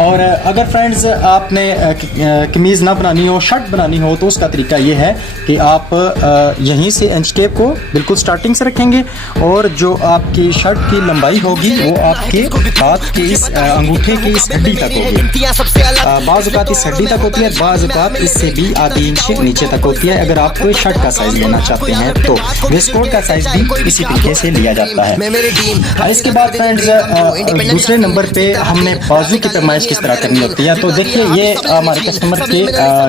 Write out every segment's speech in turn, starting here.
और अगर फ्रेंड्स आपने कमीज़ ना बनानी हो, शर्ट बनानी हो, तो उसका तरीका ये है कि आप यहीं से इंच टेप को बिल्कुल स्टार्टिंग से रखेंगे और जो आपकी शर्ट की लंबाई होगी वो आपके हाथ के इस अंगूठे की इस हड्डी तक होगी। बाज़ औक़ात इस हड्डी तक होती है, बाज़ औक़ात इससे भी आधी इंच नीचे तक होती है। अगर आप कोई शर्ट का साइज़ लेना चाहते हैं तो वेस्ट कोट का साइज़ भी इसी तरीके से लिया जाता है। इसके बाद फ्रेंड्स दूसरे नंबर पे हमने बाजू की पैमाइश किस तरह करनी होती है। तो देखिए ये हमारे कस्टमर के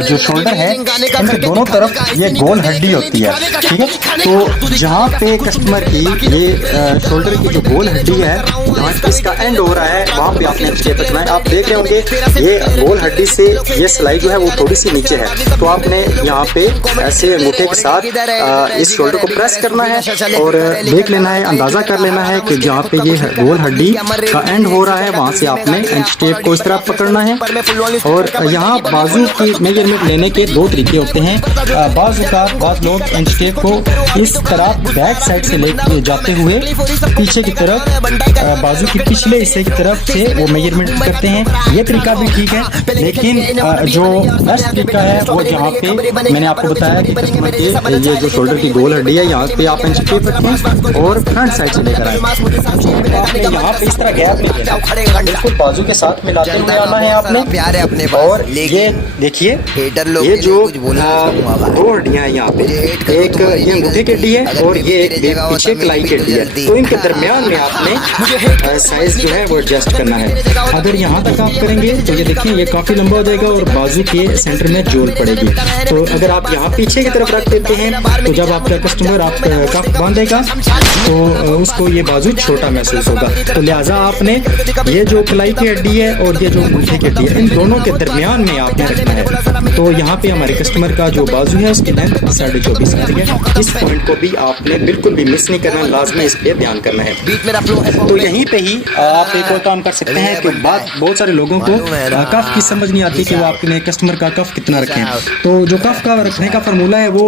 जो शोल्डर है इनके दोनों तरफ ये गोल हड्डी होती है, ठीक है। तो जहाँ पे कस्टमर की ये शोल्डर की जो गोल हड्डी है, जहाँ इसका एंड हो रहा है, वहाँ पे आपने टेप रखना है। आप देख रहे होंगे ये गोल हड्डी से ये सिलाई जो है वो थोड़ी सी नीचे है, तो आपने यहाँ पे ऐसे अंगूठे के साथ इस शोल्डर को प्रेस करना है और देख लेना है, अंदाजा कर लेना है कि जहाँ पे ये गोल हड्डी का एंड हो रहा है वहाँ से आपने इंच टेप को इस तरह पकड़ना है। और यहाँ बाजू की मेजरमेंट लेने के दो तरीके होते हैं। बाजू का बाज लोग इंच टेप को इस तरह बैक साइड से लेके जाते हुए पीछे की तरफ बाजू की पिछले हिस्से की तरफ से वो मेजरमेंट करते हैं। ये तरीका भी ठीक है, लेकिन जो बेस्ट तरीका है वो जहाँ पे मैंने आपको बताया कि कस्टमर के ये जो शोल्डर की गोल हड्डी है यहाँ पे आप इंच टेप रखें और फ्रंट साइड से लेकर आए। आपने यहाँ पे इस तरह गैप नहीं देना, बिल्कुल बाजू के साथ मिलाते हुए आना है आपने। और ये देखिए ये जो दो हड्डियां हैं यहाँ पे, एक ये अंगूठे की हड्डी है और ये पीछे कलाई की हड्डी है, तो इनके दरमियान में आपने साइज जो है वो एडजस्ट करना है। अगर यहाँ तक आप करेंगे तो ये देखिए ये काफी लंबा हो जाएगा और बाजू के सेंटर में जोड़ पड़ेगी। तो अगर आप यहाँ पीछे की तरफ रख देते हैं तो जब आपका कस्टमर आप कफ बांधेगा तो उसको ये बाजू छोटा महसूस होगा। तो लिहाजा आपने ये जो कलाई की हड्डी है और ये जो अंगूठे की हड्डी है, इन दोनों के दरमियान में आपने रखना है। तो यहाँ पे हमारे कस्टमर का जो बाजू है उसकी लेंथ 24.5 इंच है। इस पॉइंट को भी आपने बिल्कुल भी मिस नहीं करना, लाजमी इस पे ध्यान करना है। तो यहीं पे ही आप एक और काम कर सकते हैं कि बहुत सारे लोगों को कफ की समझ नहीं आती कि वो अपने कस्टमर का कफ कितना रखें। तो जो कफ का रखने का फार्मूला है वो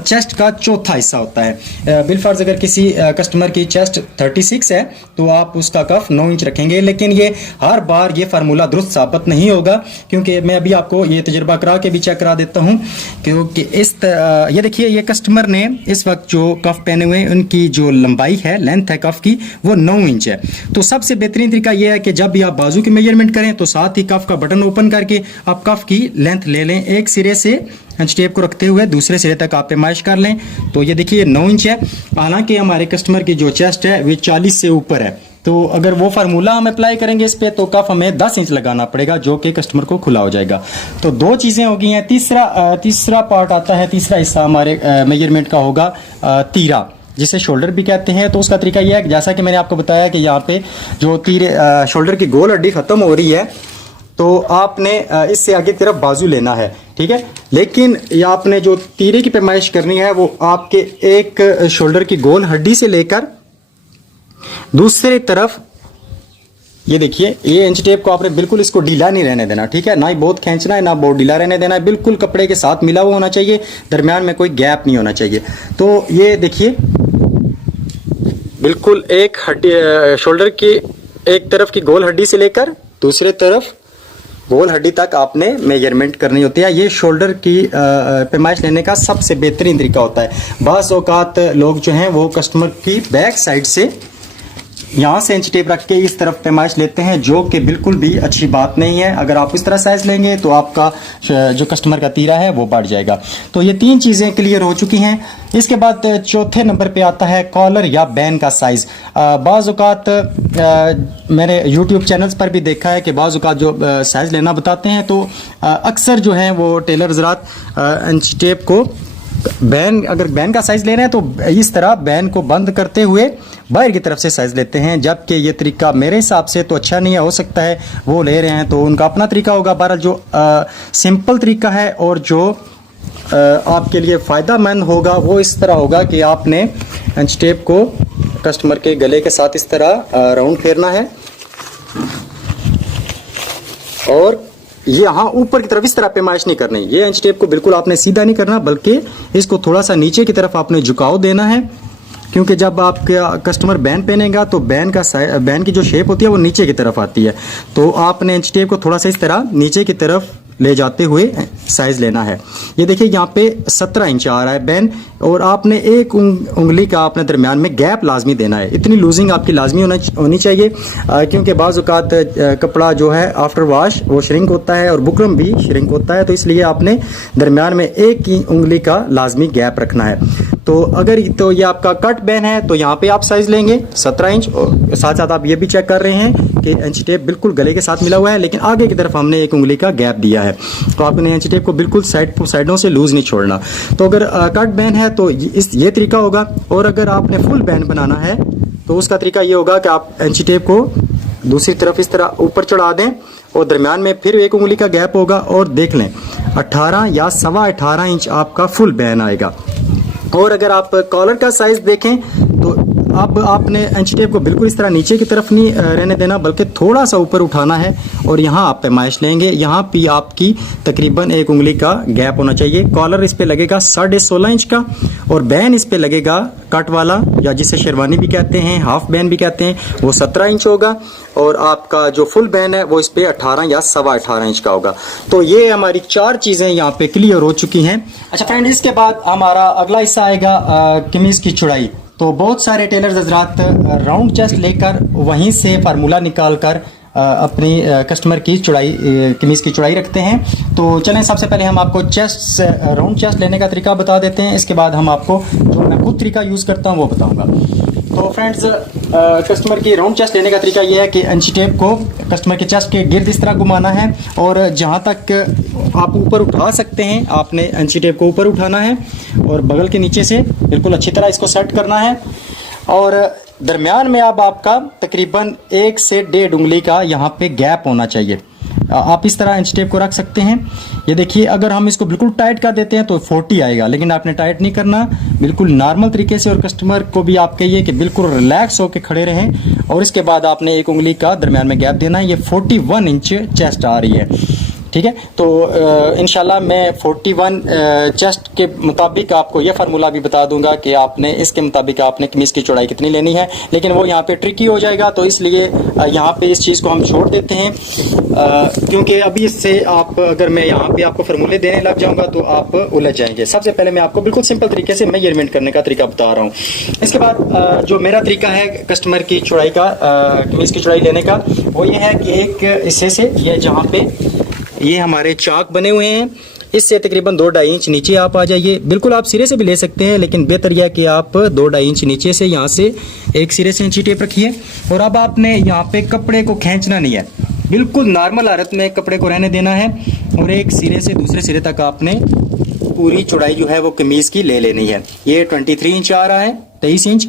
चेस्ट का चौथा हिस्सा होता है। बिलफर्ज अगर किसी कस्टमर की चेस्ट 36 है तो आप उसका कफ 9 इंच रखेंगे, लेकिन ये हर बार ये फार्मूला दुरुस्त साबित नहीं होगा, क्योंकि मैं अभी आपको ये तजुर्बा करा के भी चेक करा देता हूँ। क्योंकि ये देखिए ये कस्टमर ने इस वक्त जो कफ पहने हुए हैं उनकी जो लंबाई है, लेंथ है कफ की, वो 9 इंच है। तो सबसे बेहतरीन तरीका यह है कि जब भी आप बाजू की मेजरमेंट करें तो साथ ही कफ का बटन ओपन करके आप कफ की लेंथ ले लें, एक सिरे से इंच टेप को रखते हुए दूसरे सिरे तक आप पैमाइश कर लें। तो ये देखिए 9 इंच है। हालांकि हमारे कस्टमर की जो चेस्ट है वो 40 से ऊपर है, तो अगर वो फार्मूला हम अप्लाई करेंगे इस पे तो कफ हमें 10 इंच लगाना पड़ेगा, जो कि कस्टमर को खुला हो जाएगा। तो दो चीज़ें हो गई हैं। तीसरा पार्ट आता है, तीसरा हिस्सा हमारे मेजरमेंट का होगा तीरा, जिसे शोल्डर भी कहते हैं। तो उसका तरीका यह है कि जैसा कि मैंने आपको बताया कि यहाँ पे जो शोल्डर की गोल हड्डी ख़त्म हो रही है तो आपने इससे आगे की तरफ बाजू लेना है, ठीक है। लेकिन ये आपने जो तीरे की पैमाइश करनी है वो आपके एक शोल्डर की गोल हड्डी से लेकर दूसरी तरफ, ये देखिए ये इंच टेप को आपने बिल्कुल इसको ढीला नहीं रहने देना, ठीक है। ना ही बहुत खींचना है ना बहुत ढीला रहने देना है, बिल्कुल कपड़े के साथ मिला हुआ होना चाहिए, दरमियान में कोई गैप नहीं होना चाहिए। तो ये देखिए बिल्कुल एक हड्डी शोल्डर की एक तरफ की गोल हड्डी से लेकर दूसरे तरफ गोल हड्डी तक आपने मेजरमेंट करनी होती है। ये शोल्डर की पैमाइश लेने का सबसे बेहतरीन तरीका होता है। बाज़ औक़ात लोग जो हैं वो कस्टमर की बैक साइड से यहाँ से इंच टेप रख के इस तरफ पैमाइश लेते हैं, जो कि बिल्कुल भी अच्छी बात नहीं है। अगर आप इस तरह साइज लेंगे तो आपका जो कस्टमर का तीरा है वो बढ़ जाएगा। तो ये तीन चीज़ें क्लियर हो चुकी हैं। इसके बाद चौथे नंबर पे आता है कॉलर या बैन का साइज़। बाज़ औक़ात मैंने यूट्यूब चैनल्स पर भी देखा है कि बाज़ औक़ात जो साइज़ लेना बताते हैं तो अक्सर जो हैं वो टेलर हज़रात इंच टेप को अगर बैन का साइज़ ले रहे हैं तो इस तरह बैन को बंद करते हुए बाहर की तरफ से साइज़ लेते हैं, जबकि ये तरीका मेरे हिसाब से तो अच्छा नहीं है। हो सकता है वो ले रहे हैं तो उनका अपना तरीका होगा। बहरहाल जो सिंपल तरीका है और जो आपके लिए फ़ायदेमंद होगा वो इस तरह होगा कि आपने इंच टेप को कस्टमर के गले के साथ इस तरह राउंड फेरना है और यहाँ ऊपर की तरफ इस तरह पैमाइश नहीं करनी। ये इंच टेप को बिल्कुल आपने सीधा नहीं करना, बल्कि इसको थोड़ा सा नीचे की तरफ आपने झुकाव देना है, क्योंकि जब आपका कस्टमर बैंड पहनेगा तो बैंड की जो शेप होती है वो नीचे की तरफ आती है। तो आपने इंच टेप को थोड़ा सा इस तरह नीचे की तरफ ले जाते हुए साइज लेना है। ये देखिए यहाँ पे 17 इंच आ रहा है बैन, और आपने एक उंगली का आपने दरमियान में गैप लाजमी देना है। इतनी लूजिंग आपकी लाजमी होनी चाहिए, क्योंकि बाज़ औक़ात कपड़ा जो है आफ्टर वॉश वो श्रिंक होता है और बुकरम भी श्रिंक होता है, तो इसलिए आपने दरमियान में एक ही उंगली का लाजमी गैप रखना है। तो अगर तो ये आपका कट बैन है तो यहाँ पे आप साइज लेंगे 17 इंच, और साथ साथ आप ये भी चेक कर रहे हैं कि इंच टेप बिल्कुल गले के साथ मिला हुआ है, लेकिन आगे की तरफ हमने एक उंगली का गैप दिया है। तो आपने इंच टेप को बिल्कुल साइडों से लूज नहीं छोड़ना। तो अगर कट बैन है तो ये तरीका होगा, और अगर आपने फुल बैन बनाना है तो उसका तरीका ये होगा कि आप इंच टेप को दूसरी तरफ इस तरह ऊपर चढ़ा दें और दरमियान में फिर एक उंगली का गैप होगा, और देख लें 18 या 18.25 इंच आपका फुल बैन आएगा। और अगर आप कॉलर का साइज देखें तो अब आपने इंच टेप को बिल्कुल इस तरह नीचे की तरफ नहीं रहने देना, बल्कि थोड़ा सा ऊपर उठाना है, और यहाँ आप पैमाइश लेंगे। यहाँ भी आपकी तकरीबन एक उंगली का गैप होना चाहिए। कॉलर इस पे लगेगा 16.5 इंच का, और बैन इस पे लगेगा कट वाला, या जिसे शेरवानी भी कहते हैं, हाफ बैन भी कहते हैं, वो 17 इंच होगा, और आपका जो फुल बैन है वो इस पे 18 या 18.25 इंच का होगा। तो ये हमारी 4 चीज़ें यहाँ पे क्लियर हो चुकी हैं। अच्छा फ्रेंड, इसके बाद हमारा अगला हिस्सा आएगा कमीज़ की चौड़ाई। तो बहुत सारे टेलर्स हजरात राउंड चेस्ट लेकर वहीं से फार्मूला निकाल कर अपनी कस्टमर की चौड़ाई, कमीज़ की चौड़ाई रखते हैं। तो चलें, सबसे पहले हम आपको चेस्ट राउंड चेस्ट लेने का तरीका बता देते हैं, इसके बाद हम आपको जो मैं खुद तरीका यूज़ करता हूँ वो बताऊँगा। तो फ्रेंड्स, कस्टमर की राउंड चेस्ट लेने का तरीका ये है कि इंच टेप को कस्टमर के चेस्ट के गिर्द इस तरह घुमाना है, और जहाँ तक आप ऊपर उठा सकते हैं आपने इंच टेप को ऊपर उठाना है, और बगल के नीचे से बिल्कुल अच्छी तरह इसको सेट करना है। और दरमियान में अब आपका तकरीबन 1 से 1.5 उंगली का यहाँ पे गैप होना चाहिए। आप इस तरह इंच टेप को रख सकते हैं। ये देखिए, अगर हम इसको बिल्कुल टाइट कर देते हैं तो 40 आएगा, लेकिन आपने टाइट नहीं करना, बिल्कुल नॉर्मल तरीके से। और कस्टमर को भी आप कहिए कि बिल्कुल रिलैक्स होकर खड़े रहें, और इसके बाद आपने एक उंगली का दरमियान में गैप देना है। ये 41 इंच चेस्ट आ रही है, ठीक है। तो इंशाल्लाह मैं 41 चेस्ट के मुताबिक आपको यह फार्मूला भी बता दूंगा कि आपने इसके मुताबिक आपने कमीज़ की चौड़ाई कितनी लेनी है, लेकिन वो यहाँ पे ट्रिकी हो जाएगा, तो इसलिए यहाँ पे इस चीज़ को हम छोड़ देते हैं, क्योंकि अभी इससे आप, अगर मैं यहाँ पे आपको फार्मूले देने लग जाऊँगा तो आप उलझ जाएंगे। सबसे पहले मैं आपको बिल्कुल सिंपल तरीके से मेजरमेंट करने का तरीका बता रहा हूँ। इसके बाद जो मेरा तरीका है कस्टमर की चौड़ाई का, कमीज़ की चौड़ाई लेने का, वो ये है कि एक हिस्से से, ये जहाँ पे ये हमारे चाक बने हुए हैं, इससे तकरीबन 2-2.5 इंच नीचे आप आ जाइए। बिल्कुल आप सिरे से भी ले सकते हैं, लेकिन बेहतर यह कि आप 2-2.5 इंच नीचे से, यहाँ से एक सिरे से इंची टेप रखिए। और अब आपने यहाँ पे कपड़े को खींचना नहीं है, बिल्कुल नॉर्मल हालत में कपड़े को रहने देना है, और एक सिरे से दूसरे सिरे तक आपने पूरी चौड़ाई जो है वो कमीज़ की ले लेनी है। ये 23 इंच आ रहा है, 23 इंच।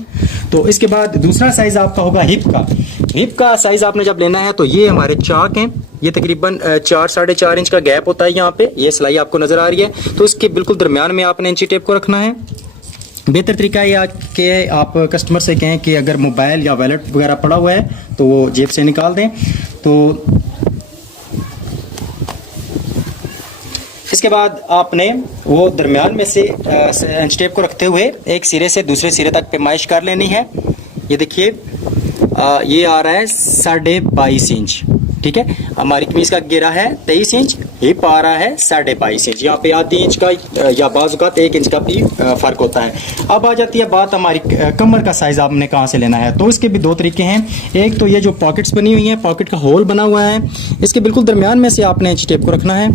तो इसके बाद दूसरा साइज आपका होगा हिप का। हिप का साइज आपने जब लेना है तो ये हमारे चाक हैं, ये तकरीबन 4-4.5 इंच का गैप होता है यहाँ पे, ये सिलाई आपको नजर आ रही है, तो इसके बिल्कुल दरमियान में आपने इंची टेप को रखना है। बेहतर तरीका ये कि आप कस्टमर से कहें कि अगर मोबाइल या वॉलेट वगैरह पड़ा हुआ है तो वो जेब से निकाल दें। तो इसके बाद आपने वो दरमियान में से इंच टेप को रखते हुए एक सिरे से दूसरे सिरे तक पैमाइश कर लेनी है। ये देखिए, ये आ रहा है 22.5 इंच, ठीक है। हमारी कमीज का घेरा है 23 इंच, हिप आ रहा है 22.5 इंच। यहाँ पे आधी इंच का या बाजुकात 1 इंच का भी फर्क होता है। अब आ जाती है बात हमारी कमर का साइज आपने कहाँ से लेना है। तो इसके भी 2 तरीके हैं। एक तो ये जो पॉकेट्स बनी हुई हैं, पॉकेट का होल बना हुआ है, इसके बिल्कुल दरमियान में से आपने इंच टेप को रखना है,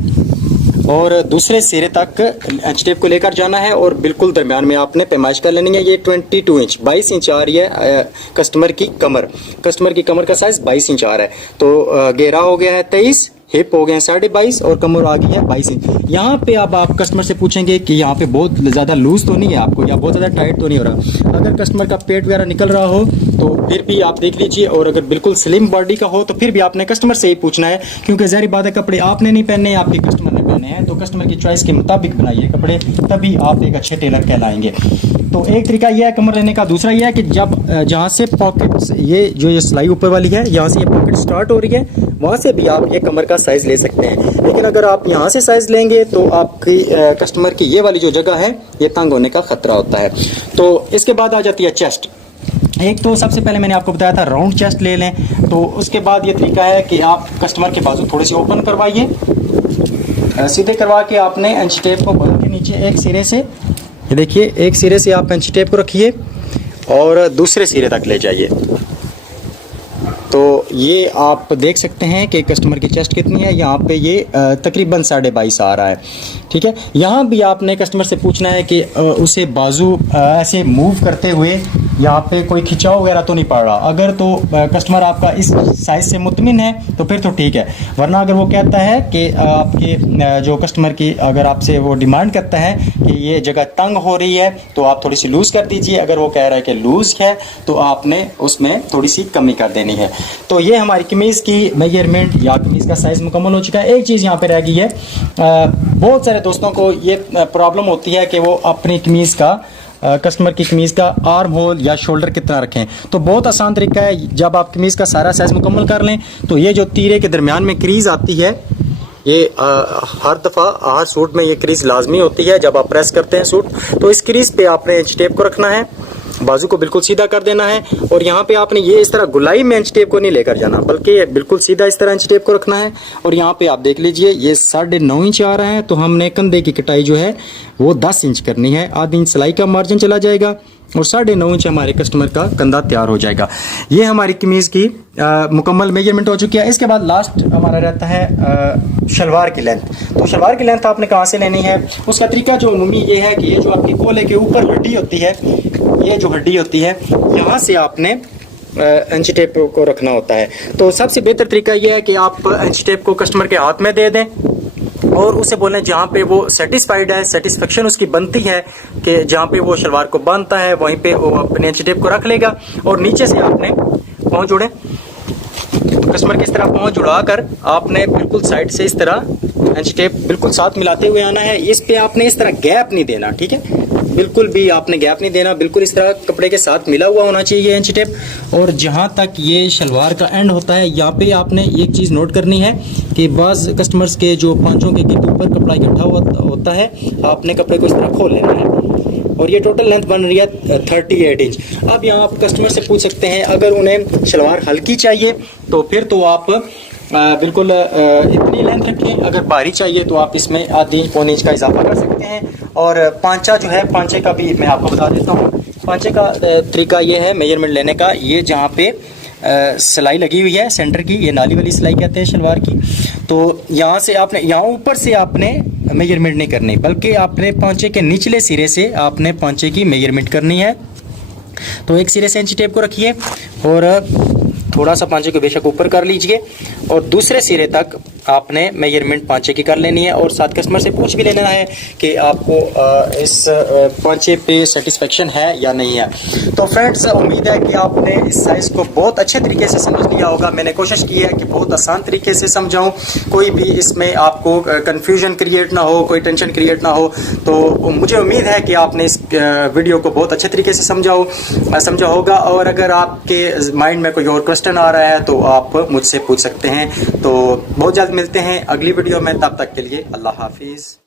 और दूसरे सिरे तक इंच टेप को लेकर जाना है, और बिल्कुल दरमियान में आपने पैमाइश कर लेनी है। ये 22 इंच 22 इंच आ रही है कस्टमर की कमर। कस्टमर की कमर का साइज 22 इंच आ रहा है। तो घेरा हो गया है 23, हिप हो गए हैं 22.5, और कमर आ गई है 22 इंच। यहाँ पे अब आप कस्टमर से पूछेंगे कि यहाँ पे बहुत ज़्यादा लूज तो नहीं है आपको, या बहुत ज़्यादा टाइट तो नहीं हो रहा। अगर कस्टमर का पेट वगैरह निकल रहा हो तो फिर भी आप देख लीजिए, और अगर बिल्कुल स्लिम बॉडी का हो तो फिर भी आपने कस्टमर से ही पूछना है, क्योंकि ज़ाहिर बात है कपड़े आपने नहीं पहने, आपके कस्टमर ने पहने हैं। तो कस्टमर की चॉइस के मुताबिक बनाइए कपड़े, तभी आप एक अच्छे टेलर कहलाएंगे। तो एक तरीका ये है कमर लेने का। दूसरा ये है कि जब जहाँ से पॉकेट्स, ये सिलाई ऊपर वाली है, यहाँ से ये पॉकेट स्टार्ट हो रही है, वहाँ से भी आप ये कमर का साइज़ ले सकते हैं। लेकिन अगर आप यहाँ से साइज़ लेंगे तो आपकी कस्टमर की ये वाली जो जगह है ये तंग होने का ख़तरा होता है। तो इसके बाद आ जाती है चेस्ट। एक तो सबसे पहले मैंने आपको बताया था राउंड चेस्ट ले लें। तो उसके बाद ये तरीका है कि आप कस्टमर के बाजू थोड़े से ओपन करवाइए, सीधे करवा के आपने इंच टेप को बदल के नीचे एक सिरे से, ये देखिए, एक सिरे से आप इंच टेप को रखिए और दूसरे सिरे तक ले जाइए। तो ये आप देख सकते हैं कि कस्टमर की चेस्ट कितनी है। यहाँ पे ये तकरीबन 22.5 आ रहा है, ठीक है। यहाँ भी आपने कस्टमर से पूछना है कि उसे बाजू ऐसे मूव करते हुए यहाँ पे कोई खिंचाव वगैरह तो नहीं पड़ रहा। अगर तो कस्टमर आपका इस साइज़ से मुतमिन है तो फिर तो ठीक है, वरना अगर वो कहता है कि आपके जो कस्टमर की अगर आपसे वो डिमांड करता है कि ये जगह तंग हो रही है तो आप थोड़ी सी लूज़ कर दीजिए। अगर वो कह रहा है कि लूज़ है तो आपने उसमें थोड़ी सी कमी कर देनी है। तो ये हमारी कमीज़ की मेजरमेंट या कमीज़ का साइज़ मुकम्मल हो चुका है। एक चीज़ यहाँ पे रह गई है, बहुत सारे दोस्तों को ये प्रॉब्लम होती है कि वो अपनी कमीज़ का कस्टमर की कमीज़ का आर्म होल या शोल्डर कितना रखें। तो बहुत आसान तरीका है, जब आप कमीज़ का सारा साइज़ मुकम्मल कर लें तो ये जो तीरे के दरमियान में क्रीज़ आती है, ये हर दफ़ा हर सूट में ये क्रीज़ लाजमी होती है। जब आप प्रेस करते हैं सूट तो इस क्रीज़ पे आपने इंच टेप को रखना है, बाजू को बिल्कुल सीधा कर देना है और यहाँ पे आपने ये इस तरह गुलाई में इंच टेप को नहीं लेकर जाना, बल्कि बिल्कुल सीधा इस तरह इंच टेप को रखना है। और यहाँ पे आप देख लीजिए ये 9.5 इंच आ रहा है, तो हमने कंधे की कटाई जो है वो 10 इंच करनी है। आधी इंच सिलाई का मार्जिन चला जाएगा और 9.5 इंच हमारे कस्टमर का कंधा तैयार हो जाएगा। ये हमारी कमीज़ की मुकम्मल मेजरमेंट हो चुकी है। इसके बाद लास्ट हमारा रहता है शलवार की लेंथ। तो शलवार की लेंथ आपने कहाँ से लेनी है, उसका तरीका जो उमूमी ये है कि ये जो आपकी कोले के ऊपर हड्डी होती है, ये जो हड्डी होती है यहाँ से आपने इंच टेप को रखना होता है। तो सबसे बेहतर तरीका ये है कि आप इंच टेप को कस्टमर के हाथ में दे दें और उसे बोलें जहाँ पे वो सेटिस्फाइड है, सेटिस्फेक्शन उसकी बनती है कि जहाँ पे वो शलवार को बांधता है वहीं पे वो अपने इंच टेप को रख लेगा और नीचे से आपने पाँव जोड़े। तो कस्टमर की इस तरह पाँव जुड़ा कर आपने बिल्कुल साइड से इस तरह इंच टेप बिल्कुल साथ मिलाते हुए आना है। इस पे आपने इस तरह गैप नहीं देना, ठीक है, बिल्कुल भी आपने गैप नहीं देना, बिल्कुल इस तरह कपड़े के साथ मिला हुआ होना चाहिए इंच टेप। और जहाँ तक ये शलवार का एंड होता है यहाँ पे आपने एक चीज़ नोट करनी है कि बाज़ कस्टमर्स के जो पांचों के गिर्द ऊपर कपड़ा इकट्ठा होता है, आपने कपड़े को इस तरह खोल लेना है और ये टोटल लेंथ बन रही है 38 इंच। अब यहाँ आप कस्टमर से पूछ सकते हैं, अगर उन्हें शलवार हल्की चाहिए तो फिर तो आप बिल्कुल इतनी लेंथ रखें, अगर भारी चाहिए तो आप इसमें आधी इंच पौने इंच का इजाफा कर सकते हैं। और पांचा जो है, पांचे का भी मैं आपको बता देता हूँ। पांचे का तरीका ये है मेजरमेंट लेने का, ये जहाँ पे सिलाई लगी हुई है सेंटर की, ये नाली वाली सिलाई कहते हैं शलवार की, तो यहाँ से आपने, यहाँ ऊपर से आपने मेजरमेंट नहीं करनी, बल्कि आपने पांचे के निचले सिरे से आपने पांचे की मेजरमेंट करनी है। तो एक सिरे से इंच टेप को रखिए और थोड़ा सा पांचे को बेशक ऊपर कर लीजिए और दूसरे सिरे तक आपने मेजरमेंट पांचे की कर लेनी है और साथ कस्टमर से पूछ भी लेना है कि आपको इस पांचे पे सेटिस्फेक्शन है या नहीं है। तो फ्रेंड्स, उम्मीद है कि आपने इस साइज़ को बहुत अच्छे तरीके से समझ लिया होगा। मैंने कोशिश की है कि बहुत आसान तरीके से समझाऊं, कोई भी इसमें आपको कन्फ्यूजन क्रिएट ना हो, कोई टेंशन क्रिएट ना हो। तो मुझे उम्मीद है कि आपने इस वीडियो को बहुत अच्छे तरीके से समझा होगा। और अगर आपके माइंड में कोई और क्वेश्चन आ रहा है तो आप मुझसे पूछ सकते हैं। तो बहुत जल्द मिलते हैं अगली वीडियो में, तब तक के लिए अल्लाह हाफिज़।